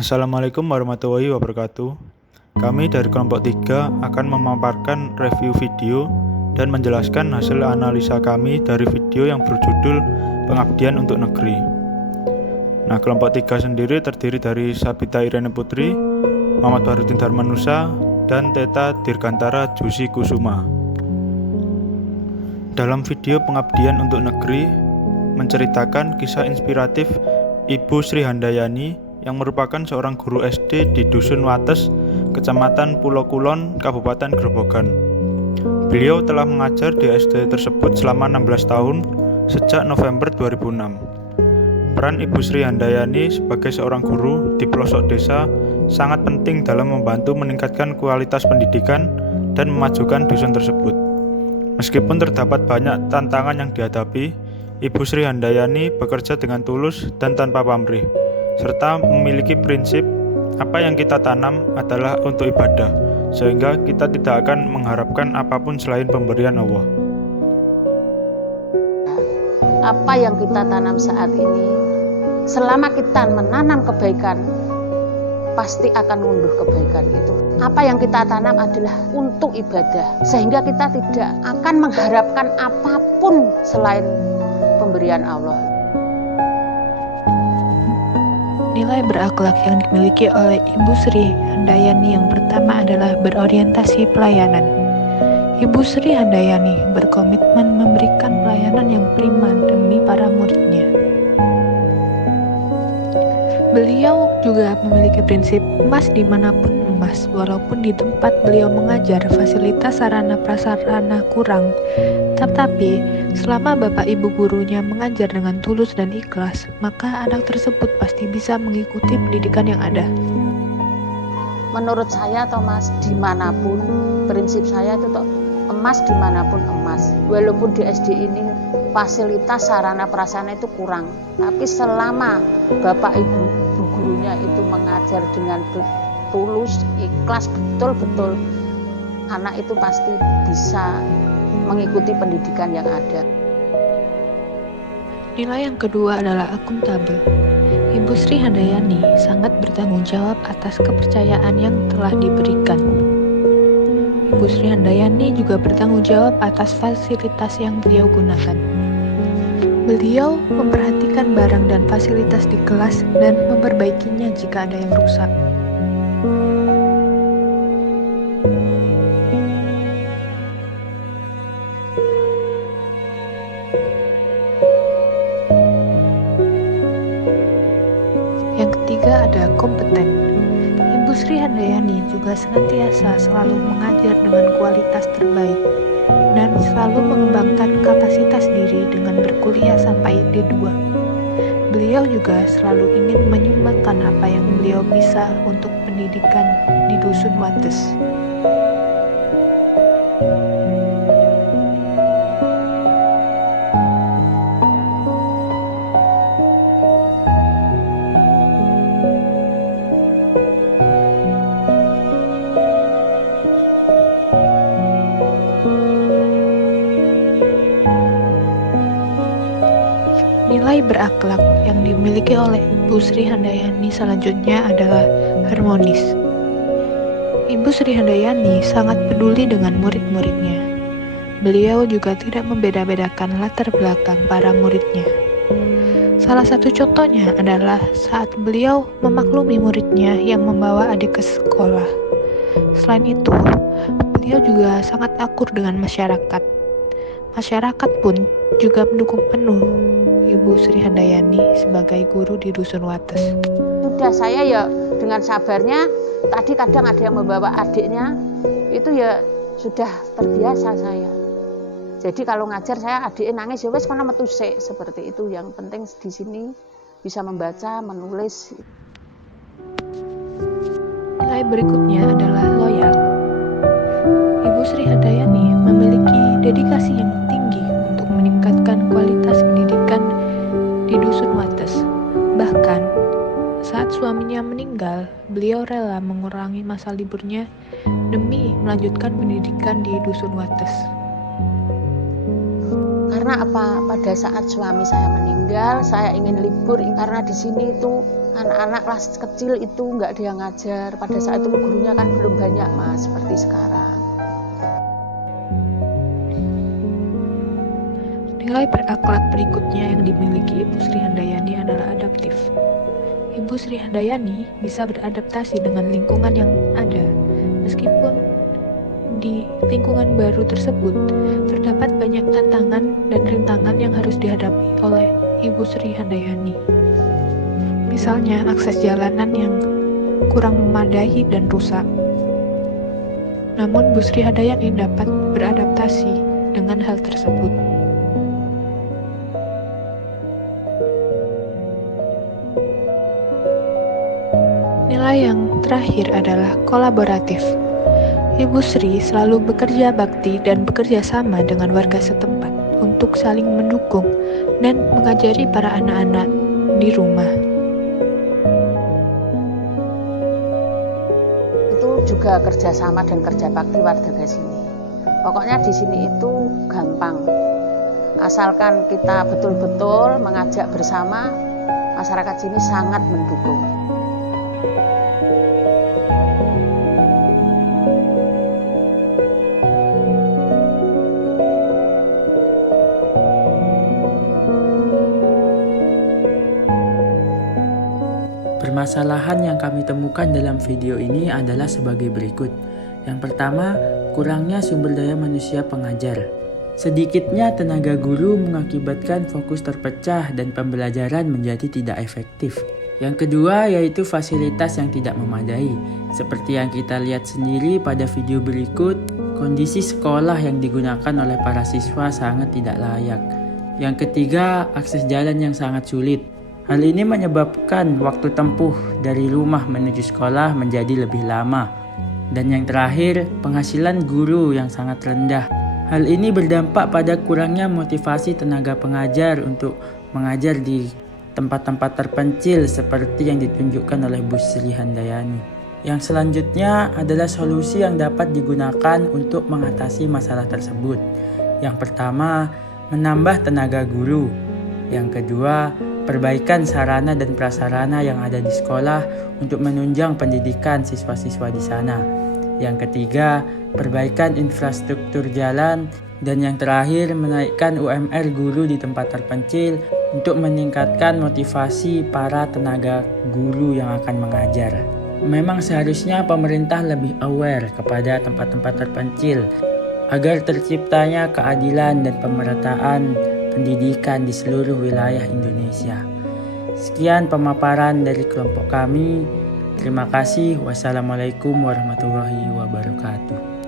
Assalamualaikum warahmatullahi wabarakatuh. Kami dari kelompok 3 akan memaparkan review video dan menjelaskan hasil analisa kami dari video yang berjudul Pengabdian untuk Negeri. Nah, kelompok 3 sendiri terdiri dari Sabita Irene Putri, Muhammad Bahrudin Darmanusa, dan Teta Dirgantara Jusi Kusuma. Dalam video Pengabdian untuk Negeri menceritakan kisah inspiratif Ibu Sri Handayani yang merupakan seorang guru SD di Dusun Wates, Kecamatan Pulau Kulon, Kabupaten Grobogan. Beliau telah mengajar di SD tersebut selama 16 tahun sejak November 2006. Peran Ibu Sri Handayani sebagai seorang guru di pelosok desa sangat penting dalam membantu meningkatkan kualitas pendidikan dan memajukan dusun tersebut. Meskipun terdapat banyak tantangan yang dihadapi, Ibu Sri Handayani bekerja dengan tulus dan tanpa pamrih, serta memiliki prinsip apa yang kita tanam adalah untuk ibadah, sehingga kita tidak akan mengharapkan apapun selain pemberian Allah. Apa yang kita tanam saat ini, selama kita menanam kebaikan, pasti akan menumbuh kebaikan itu. Apa yang kita tanam adalah untuk ibadah, sehingga kita tidak akan mengharapkan apapun selain pemberian Allah. Nilai berakhlak yang dimiliki oleh Ibu Sri Handayani yang pertama adalah berorientasi pelayanan. Ibu Sri Handayani berkomitmen memberikan pelayanan yang prima demi para muridnya. Beliau juga memiliki prinsip emas dimanapun emas, walaupun di tempat beliau mengajar fasilitas sarana prasarana kurang. Tetapi selama bapak ibu gurunya mengajar dengan tulus dan ikhlas, maka anak tersebut pasti bisa mengikuti pendidikan yang ada. Menurut saya Thomas, dimanapun, prinsip saya itu emas dimanapun emas. Walaupun di SD ini fasilitas sarana prasarana itu kurang, tapi selama bapak ibu gurunya itu mengajar dengan tulus, ikhlas, betul-betul, anak itu pasti bisa mengikuti pendidikan yang ada. Nilai yang kedua adalah akuntabel. Ibu Sri Handayani sangat bertanggung jawab atas kepercayaan yang telah diberikan. Ibu Sri Handayani juga bertanggung jawab atas fasilitas yang beliau gunakan. Beliau memperhatikan barang dan fasilitas di kelas dan memperbaikinya jika ada yang rusak. Yang ketiga ada kompeten. Ibu Sri Handayani juga senantiasa selalu mengajar dengan kualitas terbaik dan selalu mengembangkan kapasitas diri dengan berkuliah sampai D2. Beliau juga selalu ingin menyumbangkan apa yang beliau bisa untuk pendidikan di Dusun Wates. Nilai berakhlak yang dimiliki oleh Ibu Sri Handayani selanjutnya adalah harmonis. Ibu Sri Handayani sangat peduli dengan murid-muridnya. Beliau juga tidak membeda-bedakan latar belakang para muridnya. Salah satu contohnya adalah saat beliau memaklumi muridnya yang membawa adik ke sekolah. Selain itu, beliau juga sangat akur dengan masyarakat. Masyarakat pun juga mendukung penuh Ibu Sri Handayani sebagai guru di Dusun Wates. Sudah saya ya dengan sabarnya, tadi kadang ada yang membawa adiknya, itu ya sudah terbiasa saya. Jadi kalau ngajar saya adiknya nangis, ya wes kono metu sik, seperti itu. Yang penting di sini bisa membaca, menulis. Nilai berikutnya adalah loyal. Ibu Sri Handayani memiliki dedikasi yang tinggi untuk meningkatkan kualitas pendidikan di Dusun Wates. Bahkan saat suaminya meninggal, beliau rela mengurangi masa liburnya demi melanjutkan pendidikan di Dusun Wates. Karena apa? Pada saat suami saya meninggal, saya ingin libur karena di sini itu anak-anak kelas kecil itu nggak dia ngajar. Pada saat itu gurunya kan belum banyak Mas, seperti sekarang. Nilai berakhlak berikutnya yang dimiliki Ibu Sri Handayani adalah adaptif. Ibu Sri Handayani bisa beradaptasi dengan lingkungan yang ada, meskipun di lingkungan baru tersebut terdapat banyak tantangan dan rintangan yang harus dihadapi oleh Ibu Sri Handayani. Misalnya akses jalanan yang kurang memadai dan rusak. Namun Bu Sri Handayani dapat beradaptasi dengan hal tersebut. Nilai yang terakhir adalah kolaboratif. Ibu Sri selalu bekerja bakti dan bekerja sama dengan warga setempat untuk saling mendukung dan mengajari para anak-anak di rumah. Itu juga kerjasama dan kerja bakti warga di sini. Pokoknya di sini itu gampang. Asalkan kita betul-betul mengajak bersama, masyarakat sini sangat mendukung. Permasalahan yang kami temukan dalam video ini adalah sebagai berikut. Yang pertama, kurangnya sumber daya manusia pengajar. Sedikitnya tenaga guru mengakibatkan fokus terpecah dan pembelajaran menjadi tidak efektif. Yang kedua yaitu fasilitas yang tidak memadai. Seperti yang kita lihat sendiri pada video berikut, kondisi sekolah yang digunakan oleh para siswa sangat tidak layak. Yang ketiga, akses jalan yang sangat sulit. Hal ini menyebabkan waktu tempuh dari rumah menuju sekolah menjadi lebih lama. Dan yang terakhir, penghasilan guru yang sangat rendah. Hal ini berdampak pada kurangnya motivasi tenaga pengajar untuk mengajar di tempat-tempat terpencil seperti yang ditunjukkan oleh Bu Sri Handayani. Yang selanjutnya adalah solusi yang dapat digunakan untuk mengatasi masalah tersebut. Yang pertama, menambah tenaga guru. Yang kedua, perbaikan sarana dan prasarana yang ada di sekolah untuk menunjang pendidikan siswa-siswa di sana. Yang ketiga, perbaikan infrastruktur jalan. Dan yang terakhir, menaikkan UMR guru di tempat terpencil untuk meningkatkan motivasi para tenaga guru yang akan mengajar. Memang seharusnya pemerintah lebih aware kepada tempat-tempat terpencil agar terciptanya keadilan dan pemerataan pendidikan di seluruh wilayah Indonesia. Sekian pemaparan dari kelompok kami. Terima kasih. Wassalamualaikum warahmatullahi wabarakatuh.